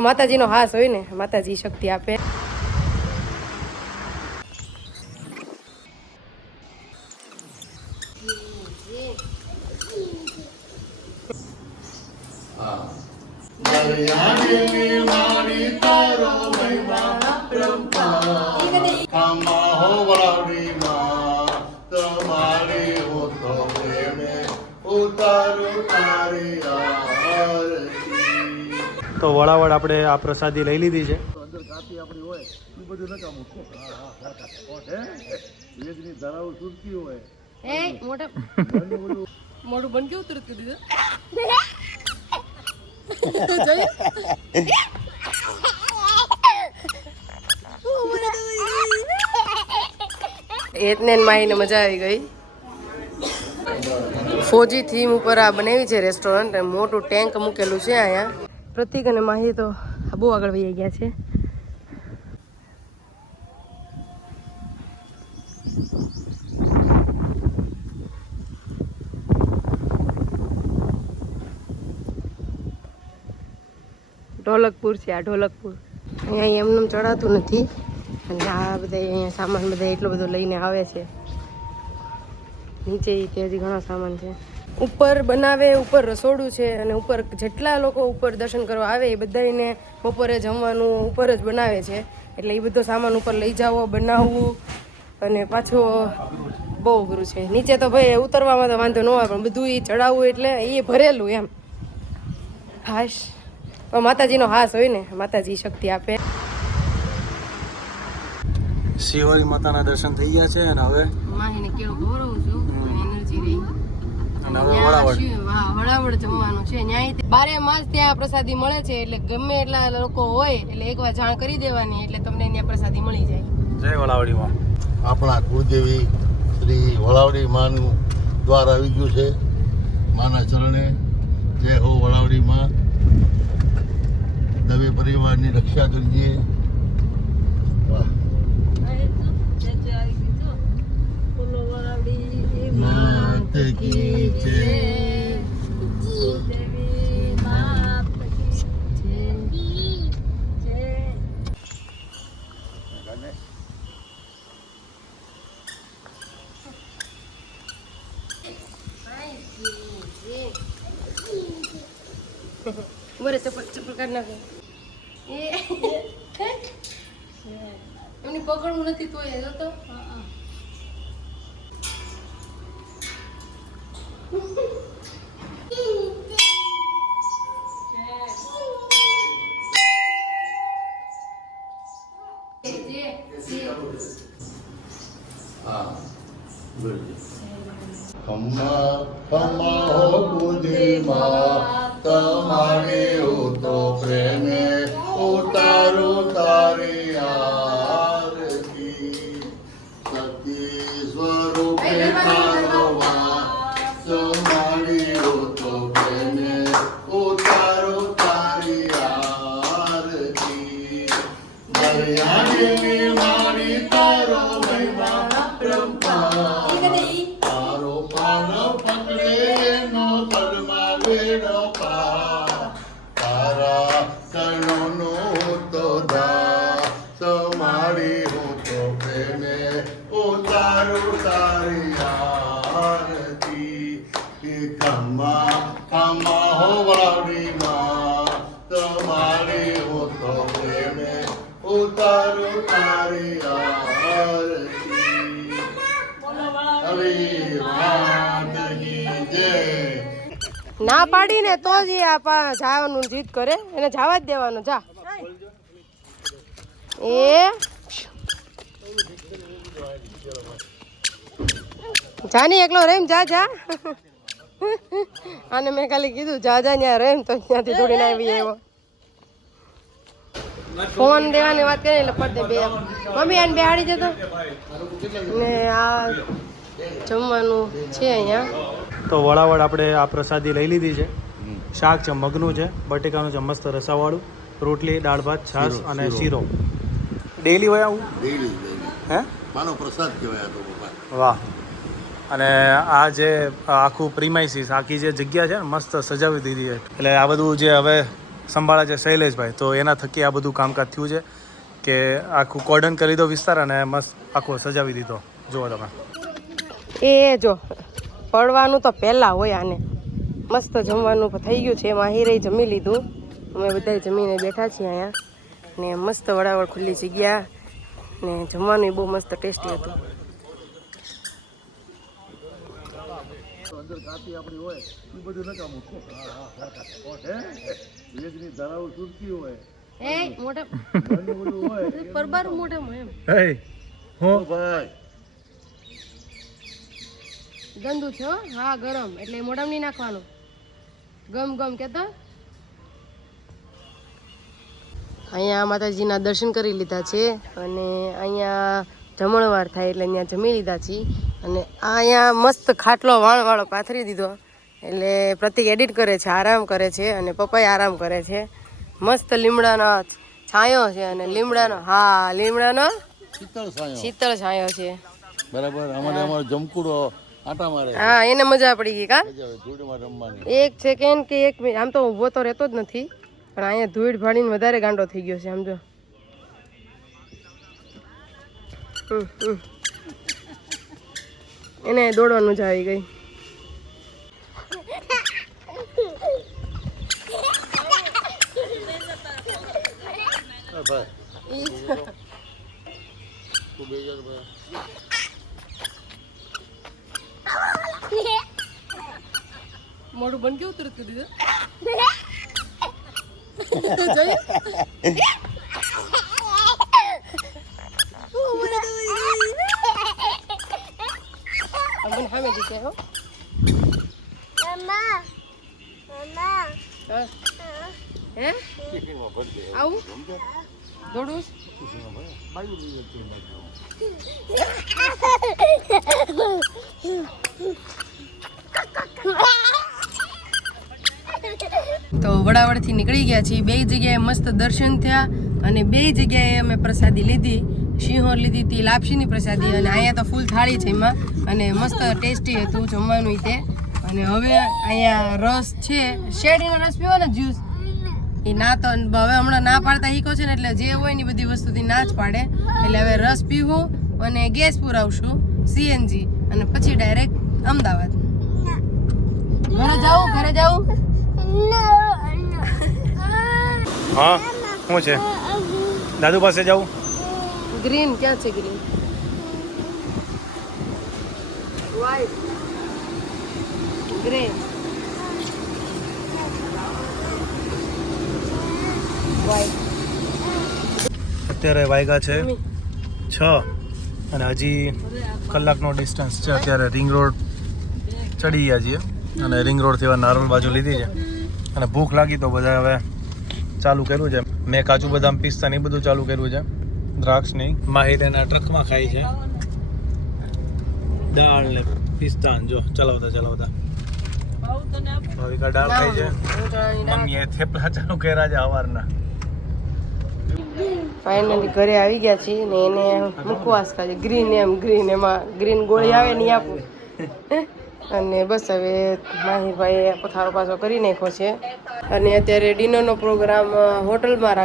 માતાજીનો હાસ હોય ને, માતાજી શક્તિ આપે. તો વળાવળ આપણે આ પ્રસાદી લઈ લીધી છે. મોઢું બન કેવું તુરત કરી દીધું. એટલને માહીને મજા આવી ગઈ. ફોજી થીમ ઉપર આ બનાવી છે રેસ્ટોરન્ટ. મોટું ટેન્ક મૂકેલું છે અહીંયા. પ્રતિક અને માહી તો બહુ આગળ વહી ગયા છે. ઢોલકપુર છે આ, ઢોલકપુર. અહીંયા એમનેમ ચડાતું નથી અને આ બધા અહીંયા સામાન બધા એટલો બધો લઈને આવે છે. નીચે તે હજી ઘણો સામાન છે. ઉપર બનાવે, ઉપર રસોડું છે અને ઉપર જેટલા લોકો ઉપર દર્શન કરવા આવે એ બધાને બપોરે જમવાનું ઉપર જ બનાવે છે. એટલે એ બધો સામાન ઉપર લઈ જાવો, બનાવવું અને પાછો બહુ અઘરું છે. નીચે તો ભાઈ ઉતરવામાં તો વાંધો ન આવે, પણ બધું એ ચડાવવું એટલે એ ભરેલું એમ. હાશ, માતાજીનો હાસ હોય ને, માતાજી શક્તિ આપે. શિવારી માતાના દર્શન થઈ ગયા છે અને હવે માહીને કેળો ખવડાવું છું, એનર્જી રહી. અને હવે વળાવળ વળાવળ જમવાનું છે. ન્યાય 12 માસ ત્યાં પ્રસાદી મળે છે. એટલે ગમે એટલા લોકો હોય એટલે એકવાર જાણ કરી દેવાની, એટલે તમને ત્યાં પ્રસાદી મળી જાય. જય વળાવળીમાં. આપણા કુળદેવી શ્રી વળાવડી માનું દ્વાર આવી ગયું છે. માના ચરણે જય હો વળાવડી માં. દવે પરિવારની રક્ષા કરજે. વાહ. માત કી જય. બોરે ચપ્પલ કાઢ નાખે. એમની પકડવું નથી તો એ જોતો. ખમ્મા ખમ્મા હો બુદ્ધિ માં, તમારે હું તો પ્રેમે ઉતારું તારી આરતી. શક્તિ સ્વરૂપે તારવા, તમારી હું તો પ્રેમે ઉતારું તારી આરતી. દરિયાની મારી તારો મહિમા પરંપરા. તારો પાનો પકડે નો પદમાં વેડો પાર. તારા ચરણોનો તો દાસ, મારી હું તો પ્રેમે ઉતારું તારી આરતી. ખમ્મા ખમ્મા હો વળાવડી માં, તમારી હું તો પ્રેમે ઉતારું તારી આરતી. હરી માતની જય. ના પાડીને તો જ એ જવાનું જીદ કરે. એને જવા જ દેવાનો. જા એ જાની એકલો રેમ. જા જા. આને મેં ખાલી કીધું જા જા ત્યાં રેમ, તો ત્યાંથી દોડીને આવી આવ્યો. ફોન દેવાની વાત કરી એટલે પડદે બે મમ્મી આને બેહાડી જતો ને. આ જમવાનું છે અહીંયા. તો વળાવળ આપણે આ પ્રસાદી લઈ લીધી છે. શાક છે, મગનું છે, બટેકાનું છે મસ્ત રસાવાળું, રોટલી, દાળ ભાત, છાશ અને શીરો. ડેલી હોય આવું? ડેલી હે? માનો પ્રસાદ કહેવાય તો. વાહ. અને આ જે આખું પ્રીમાઇસીસ, આખી જે જગ્યા છે ને મસ્ત સજાવી દીધી છે. એટલે આ બધું જે હવે સંભાળે છે શૈલેષભાઈ, તો એના થકી આ બધું કામકાજ થયું છે કે આખું કોર્ડન કરી દીધો વિસ્તાર અને મસ્ત આખો સજાવી દીધો. જુઓ તમે, એ જો પડવાનું તો પહેલાં હોય આને. મસ્ત જમવાનું થઈ ગયું છે. માહિરે જમી લીધું, અમે બધા જમીને બેઠા છીએ અહીંયા ને મસ્ત વડાવળ ખુલ્લી જગ્યા ને જમવાનું બહુ મસ્ત ટેસ્ટી હતું. અંદર કાપી આપણી હોય એ બધું નકામું છે. વેજની ધરાવું સુરતી હોય એ મોટા ઘરનું બધું હોય પરબાર મોઢામાં એમ હે હો ભાઈ. ગંદુ છે હો. હા ગરમ એટલે મોઢામાં નહીં નાખવાનું. ગમ ગમ કેતા. અહીંયા માતાજીના દર્શન કરી લીધા છે અને અહીંયા જમણવાર થાય એટલે અહીંયા જમી લીધા છીએ. અને અહીંયા મસ્ત ખાટલો વાળવાળો પાથરી દીધો એટલે પ્રતિક એડિટ કરે છે, આરામ કરે છે અને પપ્પાએ આરામ કરે છે. મસ્ત લીમડાનો છાંયો છે અને લીમડાનો શીતળ છાંયો છે. બરાબર. અમારો જમકુડો આટા મારે. હા એને મજા પડી ગઈ કા. ધૂળમાં રમવાની. એક સેકન્ડ કે એક મિનિટ આમ તો ઊભો તો રહેતો જ નથી પણ અહીંયા ધૂળ ફાડીને વધારે ગાંડો થઈ ગયો છે સમજો. એને દોડવાનું મજા આવી ગઈ. મોઢું બંધ કેવું તરત કરી દીધું. સામે દીધે હો. હે આવું દોડું. તો વડાવડથી નીકળી ગયા છીએ. બે જગ્યાએ મસ્ત દર્શન થયા અને બે જગ્યાએ અમે પ્રસાદી લીધી. સિંહોર લીધી હતી લાપસીની પ્રસાદી અને અહીંયા તો ફૂલ થાળી છે એમાં અને મસ્ત ટેસ્ટી હતું જમવાનું તે. અને હવે અહીંયા રસ છે, શેરડીનો રસ પીવો ને જ્યુસ એ ના તો હવે હમણાં ના પાડતા શીખો છે ને એટલે જે હોય ને બધી વસ્તુથી ના જ પાડે. એટલે હવે રસ પીવું અને ગેસ પુરાવશું સીએનજી અને પછી ડાયરેક્ટ અમદાવાદ. ઘરે જાવું. હા શું છે? દાદુ પાસે જાઉં. ગ્રીન ક્યાં છે? Green white grey white. અત્યારે વાગ્યા છે 6 અને હજી કલાકનો ડિસ્ટન્સ છે. અત્યારે રિંગ રોડ ચડી ગયા છીએ અને રિંગ રોડથી હવે નારોલ બાજુ લીધી છે અને ભૂખ લાગી તો બધા હવે ચાલુ કર્યું છે. મેં કાજુ બદામ પિસ્તા ને એ બધું ચાલુ કર્યું છે. દ્રાક્ષ નહીં, માહિર એના ટ્રકમાં ખાય છે દાળ ને પિસ્તા. જો ચલાવતા ભાવિકા દાળ ખાય છે. મમ્મીએ થેપલા ચાલુ કર્યા છે સવારના. ફાઇનલી ઘરે આવી ગયા છીએ ને એને મુખવાસ ખાજે ગ્રીન એમાં ગ્રીન ગોળી આવે ને આપું. અને બસ હવે માહિરભાઈએ પથારો પાછો કરી નાખ્યો છે અને અત્યારે ડિનરનો પ્રોગ્રામ હોટલમાં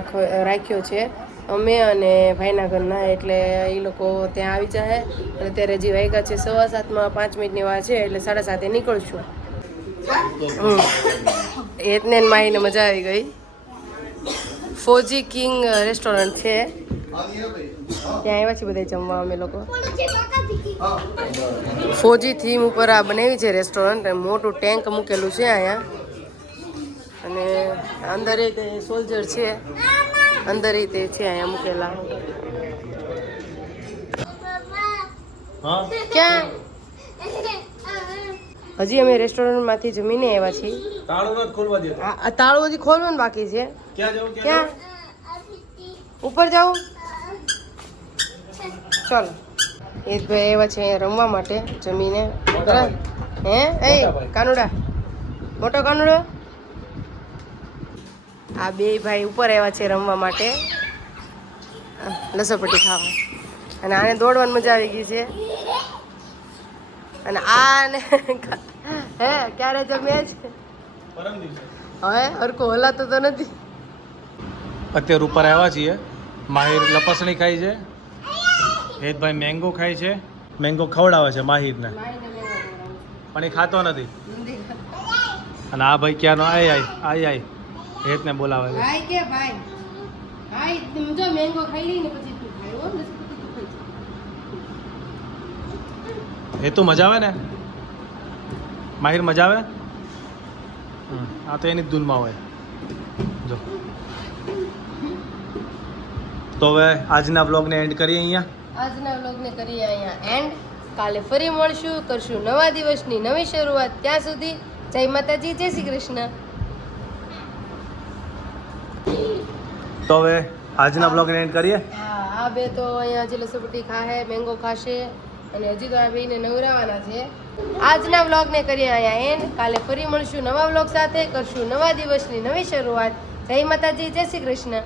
રાખ્યો છે અમે અને ભાઈના ઘરના. એટલે એ લોકો ત્યાં આવી જાય અને અત્યારે હજી વાગ્યા છે 7:15 5 મિનિટની વાર છે એટલે 7:30 નીકળશું. એટલે માહીને મજા આવી ગઈ. ફોજી કિંગ રેસ્ટોરન્ટ છે ત્યાં આવ્યા છીએ બધા જમવા અમે લોકો. ફોજી થીમ ઉપર આ બનાવી છે રેસ્ટોરન્ટ. મોટું ટેન્ક મૂકેલું છે અહીંયા અને અંદર એક સોલ્જર છે, અંદર તે છે અહીંયા મૂકેલા. ક્યાં હજી અમે રેસ્ટોરન્ટમાંથી જમીને આવ્યા છીએ. તાળું હજી ખોલવાનું બાકી છે. ક્યાં ઉપર જાઉં? ચાલો એ ભાઈ આવ્યા છે અહીંયા રમવા માટે જમીને. બરાબર હે એ કાનુડા મોટો કાનુડો. આ બે ભાઈ ઉપર આવ્યા છે રમવા માટે લસોપટ્ટી ખાવા અને આને દોડવાની મજા આવી ગઈ છે. અને આને હે ક્યારે જમે છે હવે હરકો હલાતો તો નથી. અત્યારે ઉપર આવ્યા છીએ. માહિર લપસણી ખાય છે, હેતભાઈ મેંગો ખાય છે. મેંગો ખવડાવે છે માહિરને, પણ એ ખાતો નથી. અને આ ભાઈ ક્યાંનો આય હેતને બોલાવે છે. ભાઈ કે ભાઈ ભાઈ જો મેંગો ખાઈ લઈ ને પછી તું ખાય હો ને પછી તું ખાઈ. હેતુ મજા આવે ને? માહિર મજા આવે? આ તો એની જ ધૂનમાં હોય. જો તો હવે આજના બ્લોગને એન્ડ કરીએ અહીંયા. આજના વ્લોગને કરીએ અહીંયા એન્ડ. કાલે ફરી મળશું, કરશું નવા દિવસની નવી શરૂઆત. ત્યાં સુધી જય માતાજી, જય શ્રી કૃષ્ણ. તો હવે આજના બ્લોગને એન્ડ કરીએ. આ બે તો અહીંયા હજી લસોપટ્ટી ખાશે, મેંગો ખાશે અને હજી તો આ બેને નવરાવાના છે. આજના વ્લોગને કરીએ અહીંયા એન્ડ. કાલે ફરી મળશું નવા વ્લોગ સાથે, કરશું નવા દિવસની નવી શરૂઆત. જય માતાજી, જય શ્રી કૃષ્ણ.